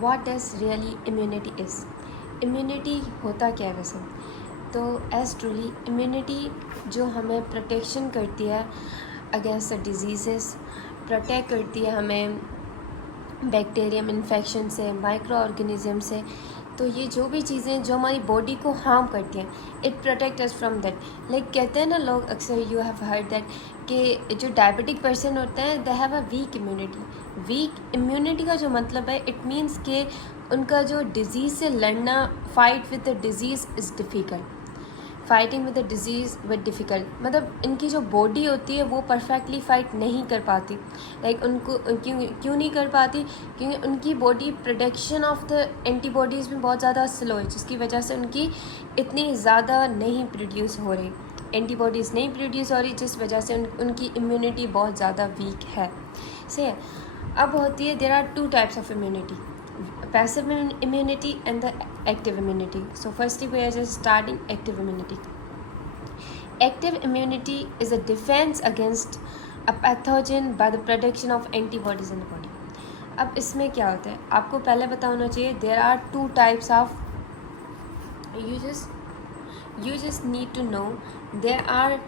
What does really immunity is. Immunity होता क्या है वैसे? तो एज ट्रूली इम्यूनिटी जो हमें प्रोटेक्शन करती है अगेंस्ट द डिजीज़, प्रोटेक्ट करती है हमें बैक्टीरियम इन्फेक्शन से, माइक्रो ऑर्गेनिज्म से। तो ये जो भी चीज़ें जो हमारी बॉडी को हार्म करती हैं, it protect us from that. Like कहते हैं ना लोग अक्सर, यू हैव हर्ड दैट कि जो डायबिटिक पर्सन होते हैं they have a weak immunity. Weak immunity का जो मतलब है, इट मीन्स कि उनका जो डिज़ीज़ से लड़ना, fight with the disease is difficult. Fighting with the disease with difficult मतलब इनकी जो बॉडी होती है वो परफेक्टली फाइट नहीं कर पाती। लाइक उनको क्यों नहीं कर पाती? क्योंकि उनकी body production of the antibodies में बहुत ज़्यादा स्लो है, जिसकी वजह से उनकी इतनी ज़्यादा नहीं प्रोड्यूस हो रही, एंटीबॉडीज़ नहीं प्रोड्यूस हो रही, जिस वजह से उनकी इम्यूनिटी बहुत ज़्यादा वीक है। सही है। अब होती है, there are two types of immunity, passive immunity and the active immunity. So firstly we are just starting active immunity. Active immunity is a defense against a pathogen by the production of antibodies in the body. अब इसमें क्या होता है आपको पहले पता होना चाहिए, there are two types of, you just need to know there are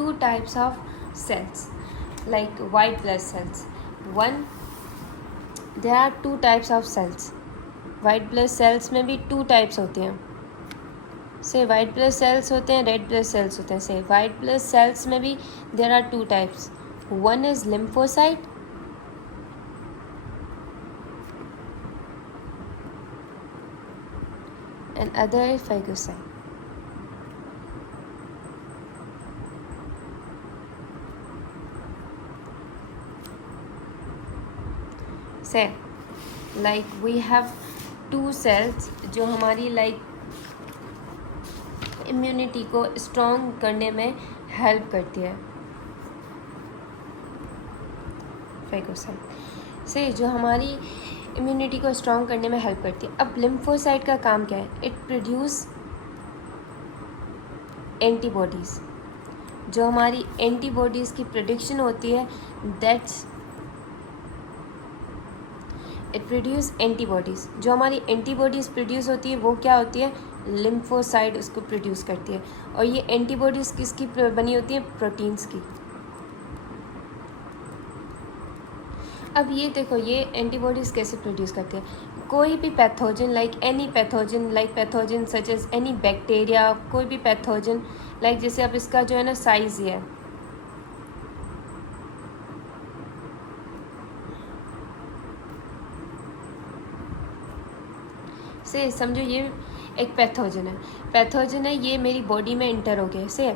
two types of cells like white blood cells. One, there are two types of cells. White blood cells में भी टू टाइप्स होते हैं। से white blood cells होते हैं, red blood cells होते हैं। से वाइट ब्लड सेल्स में भी there are two types. One is lymphocyte and other is phagocyte. So like we have two cells जो हमारी लाइक इम्यूनिटी को स्ट्रॉन्ग करने में हेल्प करती है। फाइगोसाइट से जो हमारी इम्यूनिटी को स्ट्रॉन्ग करने में हेल्प करती है। अब लिम्फोसाइट का काम क्या है? It produce antibodies. जो हमारी एंटीबॉडीज़ की प्रोडक्शन होती है, दैट्स इट प्रोड्यूस एंटीबॉडीज़। जो हमारी एंटीबॉडीज़ प्रोड्यूस होती है वो क्या होती है? लिम्फोसाइट उसको प्रोड्यूस करती है। और ये एंटीबॉडीज़ किसकी बनी होती है? प्रोटीन्स की। अब ये देखो, ये एंटीबॉडीज़ कैसे प्रोड्यूस करती है? कोई भी pathogen, like any pathogen, like pathogen such as any bacteria, कोई भी पैथोजन, लाइक जैसे अब इसका जो है ना साइज ये है, से समझो ये एक पैथोजन है। पैथोजन है, ये मेरी बॉडी में इंटर हो गया। से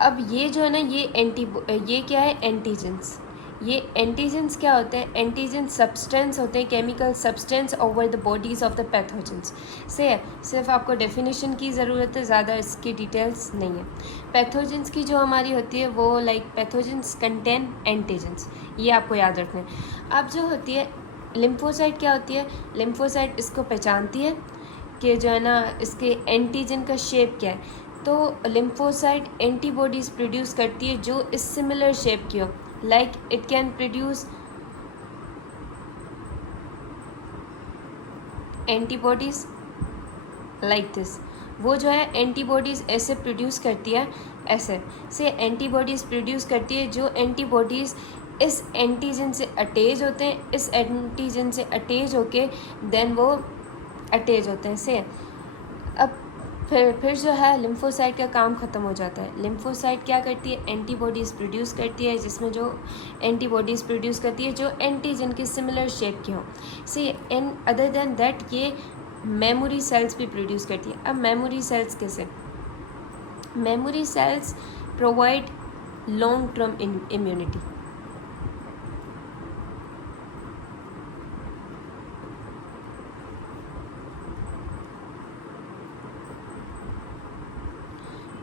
अब ये जो है ना, ये क्या है? एंटीजेंस। ये एंटीजेंस क्या होते हैं? एंटीजेंस सब्सटेंस होते हैं, chemical substance over the bodies of the pathogens. से सिर्फ आपको डेफिनेशन की ज़रूरत है, ज़्यादा इसकी डिटेल्स नहीं है। पैथोजेंस की जो हमारी होती है वो लाइक पैथोजेंस कंटेन एंटीजेंस, ये आपको याद रखना है। अब जो होती है लिम्फोसाइट, क्या होती है? लिम्फोसाइट इसको पहचानती है कि जो है ना इसके एंटीजन का शेप क्या है। तो लिम्फोसाइट एंटीबॉडीज़ प्रोड्यूस करती है जो इस सिमिलर शेप की हो। Like it can produce antibodies like this. वो जो है एंटीबॉडीज़ ऐसे प्रोड्यूस करती है, ऐसे से एंटीबॉडीज़ प्रोड्यूस करती है जो एंटीबॉडीज़ इस एंटीजन से अटैच होते हैं, इस एंटीजन से अटैच होके देन वो अटैच होते हैं। से अब फिर जो है लिम्फोसाइट का काम ख़त्म हो जाता है। लिम्फोसाइट क्या करती है? एंटीबॉडीज़ प्रोड्यूस करती है, जिसमें जो एंटीबॉडीज़ प्रोड्यूस करती है जो एंटीजन के सिमिलर शेप की हो। सी एंड अदर देन दैट ये मेमोरी सेल्स भी प्रोड्यूस करती है। अब मेमोरी सेल्स कैसे? Memory cells provide long term immunity.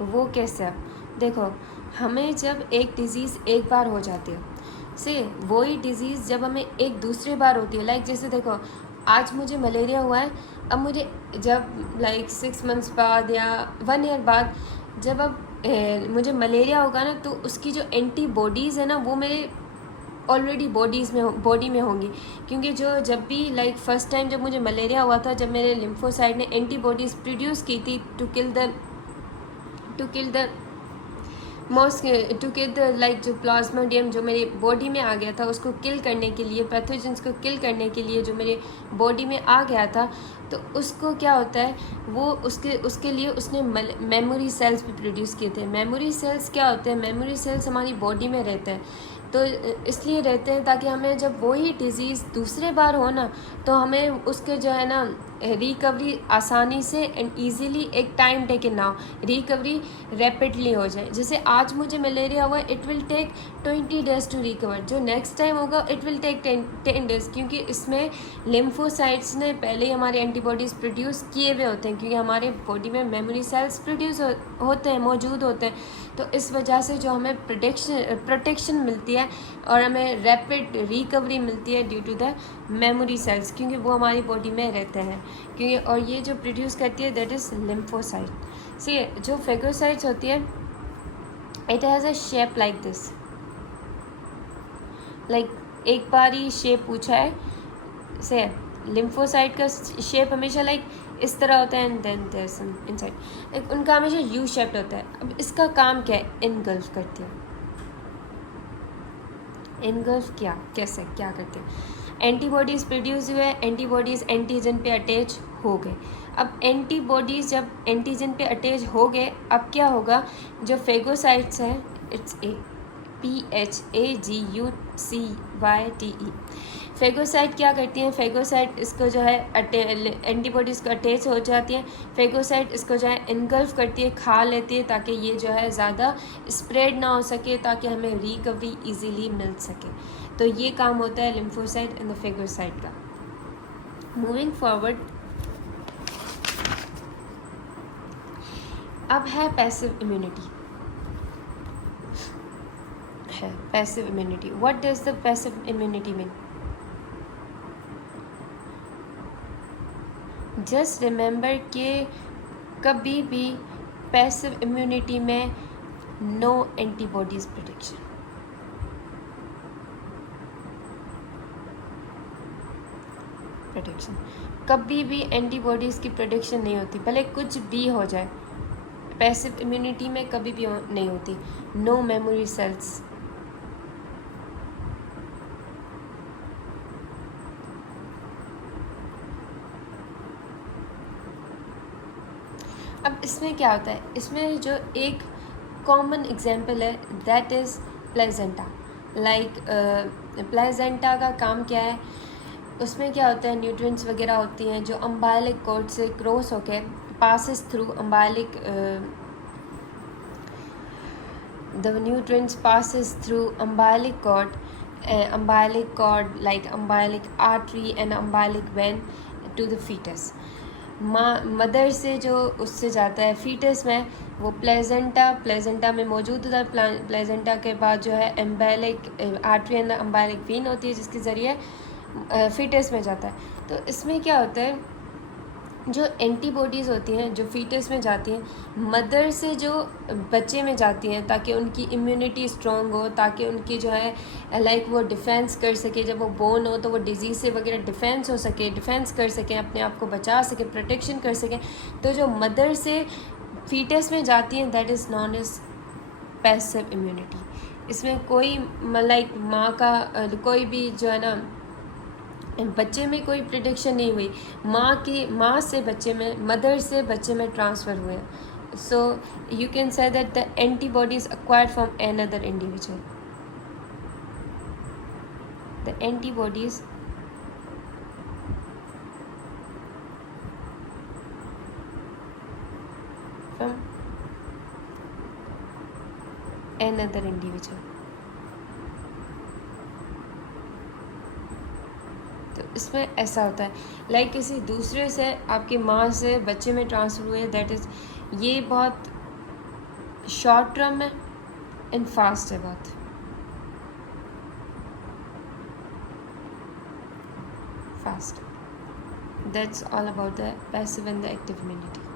वो कैसे? देखो, हमें जब एक डिज़ीज़ एक बार हो जाती है, से वही डिज़ीज़ जब हमें एक दूसरी बार होती है, लाइक जैसे देखो आज मुझे मलेरिया हुआ है, अब मुझे जब लाइक 6 मंथ्स बाद या 1 ईयर बाद जब अब मुझे मलेरिया होगा ना, तो उसकी जो एंटीबॉडीज़ है ना वो मेरे ऑलरेडी बॉडी में होंगी, क्योंकि जब भी लाइक फर्स्ट टाइम जब मुझे मलेरिया हुआ था, जब मेरे लिम्फोसाइट ने एंटीबॉडीज़ प्रोड्यूस की थी टू किल द लाइक जो प्लाज्मोडियम जो मेरे बॉडी में आ गया था, उसको किल करने के लिए, पैथोजेंस को किल करने के लिए जो मेरे बॉडी में आ गया था, तो उसको क्या होता है, वो उसके लिए उसने मेमोरी सेल्स भी प्रोड्यूस किए थे। मेमोरी सेल्स क्या होते हैं? मेमोरी सेल्स हमारी बॉडी में रहते हैं, तो इसलिए रहते हैं ताकि हमें जब वही डिज़ीज़ दूसरे बार हो ना, तो हमें उसके जो है ना रिकवरी आसानी से एंड ईजीली, एक टाइम टेकन ना हो, रिकवरी रैपिडली हो जाए। जैसे आज मुझे मलेरिया हुआ, it will take 20 days to recover, जो नेक्स्ट टाइम होगा इट विल टेक 10 डेज़, क्योंकि इसमें लिम्फोसाइट्स ने पहले ही हमारे एंटीबॉडीज़ प्रोड्यूस किए हुए होते हैं, क्योंकि हमारे बॉडी में मेमोरी सेल्स प्रोड्यूस होते हैं, मौजूद होते हैं। तो इस वजह से जो हमें प्रोटेक्शन मिलती है और हमें रैपिड रिकवरी मिलती है due to the memory cells, क्योंकि वो हमारी बॉडी में रहते हैं, क्योंकि और ये जो प्रोड्यूस करती है दैट इज़ लिम्फोसाइट। सी जो फेगोसाइट्स होती है, it has a shape like this, like एक बार ही शेप पूछा है से लिम्फोसाइट का शेप हमेशा लाइक इस तरह होता है, and then there some inside उनका हमेशा यू शेप्ड होता है। अब इसका काम क्या है? इनगल्फ करती है। इनगल्फ कैसे क्या करते हैं? एंटीबॉडीज़ प्रोड्यूस हुए, एंटीबॉडीज़ एंटीजन पे अटैच हो गए। अब एंटीबॉडीज़ जब एंटीजन पे अटैच हो गए, अब क्या होगा? जो फेगोसाइट्स हैं, इट्स PHAGUCYTE, फेगोसाइट क्या करती हैं? फेगोसाइट इसको जो है एंटीबॉडीज़ को अटैच हो जाती हैं, फेगोसाइट इसको जो है इनगल्फ करती है, खा लेती है, ताकि ये जो है ज़्यादा स्प्रेड ना हो सके, ताकि हमें रिकवरी इजीली मिल सके। तो ये काम होता है लिम्फोसाइट एंड द फेगोसाइट का। मूविंग फॉरवर्ड, अब है passive immunity. Passive immunity, what does the passive immunity mean? Just remember कि कभी भी पैसिव इम्यूनिटी में नो एंटीबॉडीज़ प्रोटेक्शन। कभी भी एंटीबॉडीज़ की प्रोटेक्शन नहीं होती, भले कुछ भी हो जाए। पैसिव इम्यूनिटी में कभी भी नहीं होती। नो मेमोरी सेल्स, अब इसमें क्या होता है? इसमें जो एक कॉमन एग्जांपल है that is placenta. Like placenta का काम क्या है? उसमें क्या होता है? न्यूट्रिएंट्स वगैरह होती हैं जो अम्बाइलिक कॉर्ड से क्रॉस होकर passes through umbilical, the nutrients passes through umbilic cord like umbilic artery and umbilic vein to the fetus. Mother से जो उससे जाता है फीटस में, वो प्लेजेंटा में मौजूद होता है। प्लेजेंटा के बाद जो है अम्बाइलिक आर्टरी एंड अम्बाइलिक वेन होती है, जिसके ज़रिए फीटस में जाता है। तो इसमें क्या होता है? जो एंटीबॉडीज़ होती हैं जो फीटस में जाती हैं, मदर से जो बच्चे में जाती हैं, ताकि उनकी इम्यूनिटी स्ट्रॉन्ग हो, ताकि उनकी जो है लाइक वो डिफेंस कर सके, जब वो बोर्न हो तो वो डिजीज़ से वगैरह डिफेंस कर सकें, अपने आप को बचा सकें, प्रोटेक्शन कर सकें। तो जो मदर से फीटस में जाती हैं that is known as passive immunity. इसमें कोई लाइक माँ का कोई भी जो है ना बच्चे में कोई प्रिडिक्शन नहीं हुई, माँ से बच्चे में, मदर से बच्चे में ट्रांसफ़र हुए। So you can say that the antibodies acquired from another individual. The antibodies from another individual. तो इसमें ऐसा होता है लाइक किसी दूसरे से आपकी माँ से बच्चे में ट्रांसफ़र हुए, दैट इज़ ये बहुत शॉर्ट टर्म है एंड फास्ट है बहुत। Fast, that's all about the passive and the active immunity.